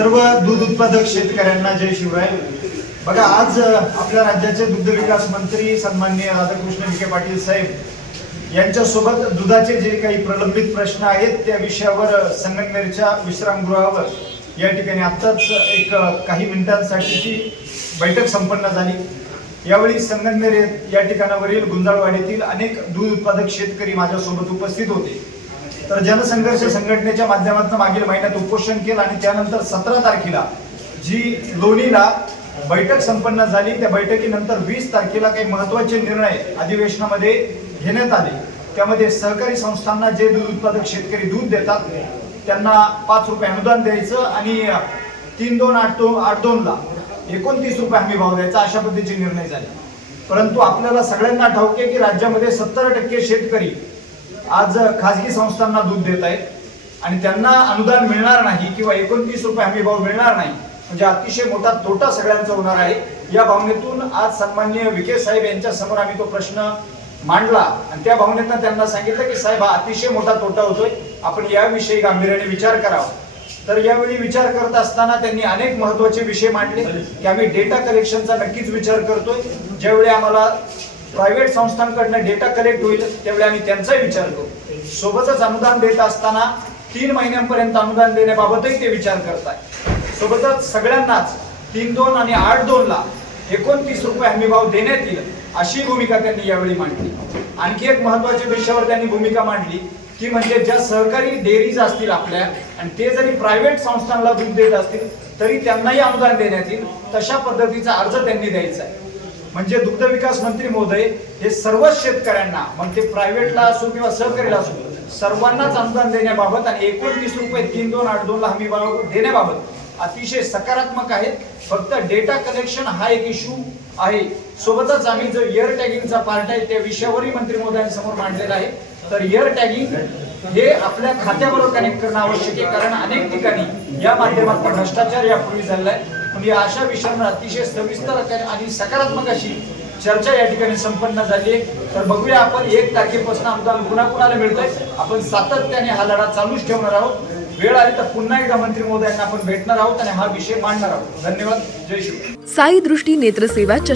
सर्व दूध उत्पादक शेतकऱ्यांना जय शिवराय. बघा आज आपल्या राज्याचे दुग्ध विकास मंत्री सन्माननीय राधाकृष्ण विखे पाटील साहेब यांच्यासोबत दुधाचे जे काही प्रलंबित प्रश्न आहेत त्या विषयावर संगमनेरच्या विश्रामगृहावर या ठिकाणी आत्ताच एक काही मिनिटांसाठीची बैठक संपन्न झाली. यावेळी संगमनेर ये- या ठिकाणावरील गुंजाळवाडीतील अनेक दूध उत्पादक शेतकरी माझ्यासोबत उपस्थित होते. तर जनसंघर्ष संघटनेच्या माध्यमातून मागील महिन्यात उपोषण केलं आणि त्यानंतर सतरा तारखेला जी लोणीला बैठक संपन्न झाली त्या बैठकीनंतर वीस तारखेला काही महत्त्वाचे निर्णय अधिवेशनामध्ये घेण्यात आले. त्यामध्ये सहकारी संस्थांना जे दूध उत्पादक शेतकरी दूध देतात त्यांना पाच रुपये अनुदान द्यायचं आणि तीन दोन आठ दोन आठ दोनला एकोणतीस रुपये हमी भाव द्यायचा अशा पद्धतीचे निर्णय झाले. परंतु आपल्याला सगळ्यांना ठाऊक आहे की राज्यामध्ये सत्तर टक्के शेतकरी आज खाजगी संस्थांना दूध देत आहेत आणि त्यांना अनुदान मिळणार नाही किंवा एकोणतीस रुपये हमी भाव मिळणार नाही म्हणजे अतिशय मोठा तोटा सगळ्यांचा होणार आहे. या भावनेतून आज सन्मान्य विखे साहेब यांच्या समोर आम्ही तो प्रश्न मांडला आणि त्या भावनेतनं त्यांना सांगितलं की साहेब हा अतिशय मोठा तोटा होतोय. आपण याविषयी गांभीर्याने विचार करावा. तर यावेळी विचार करत असताना त्यांनी अनेक महत्त्वाचे विषय मांडले की आम्ही डेटा कलेक्शनचा नक्कीच विचार करतोय. ज्यावेळी आम्हाला प्रायव्हेट संस्थांकडनं डेटा कलेक्ट होईल त्यावेळी आम्ही त्यांचाही विचार करू. सोबतच अनुदान देत असताना तीन महिन्यांपर्यंत अनुदान देण्याबाबतही ते विचार करताय. सोबतच सगळ्यांनाच तीन दोन आणि आठ दोन ला एकोणतीस रुपये हमी भाव देण्यात येईल अशी भूमिका त्यांनी यावेळी मांडली. आणखी एक महत्त्वाच्या विषयावर त्यांनी भूमिका मांडली की म्हणजे ज्या सहकारी डेअरीज असतील आपल्या आणि ते जरी प्रायव्हेट संस्थांना दूध देत असतील तरी त्यांनाही अनुदान देण्यात येईल तशा पद्धतीचा अर्ज त्यांनी द्यायचा आहे. म्हणजे दुग्ध विकास मंत्री महोदय हे सर्वच शेतकऱ्यांना मग ते प्रायव्हेटला असो किंवा सहकारीला असो सर्वांनाच अनुदान देण्याबाबत आणि एकोणतीस रुपये तीन दोन आठ दोन ला हमी भाव देण्याबाबत अतिशय सकारात्मक आहेत. फक्त डेटा कलेक्शन हा एक इश्यू आहे. सोबतच आम्ही जो इयर टॅगिंगचा पार्ट आहे त्या विषयावरही मंत्री महोदयांसमोर मांडलेला आहे. तर इयर टॅगिंग हे आपल्या खात्याबरोबर कनेक्ट करणं आवश्यक आहे कारण अनेक ठिकाणी या माध्यमातून भ्रष्टाचार यापूर्वी झालेला आहे. म्हणजे अशा विषयांवर अतिशय सविस्तर आणि सकारात्मक अशी चर्चा या ठिकाणी संपन्न झाली तर बघूया आपण एक तारखेपासून आमचा कुणा कुणाला मिळतोय? आपण सातत्याने हा लढा चालूच ठेवणार आहोत. वेळ आली तर पुन्हा एकदा मंत्री महोदयांना आपण भेटणार आहोत आणि हा विषय मांडणार आहोत. धन्यवाद. जय श्री साई दृष्टी नेत्रसेवा चष्मा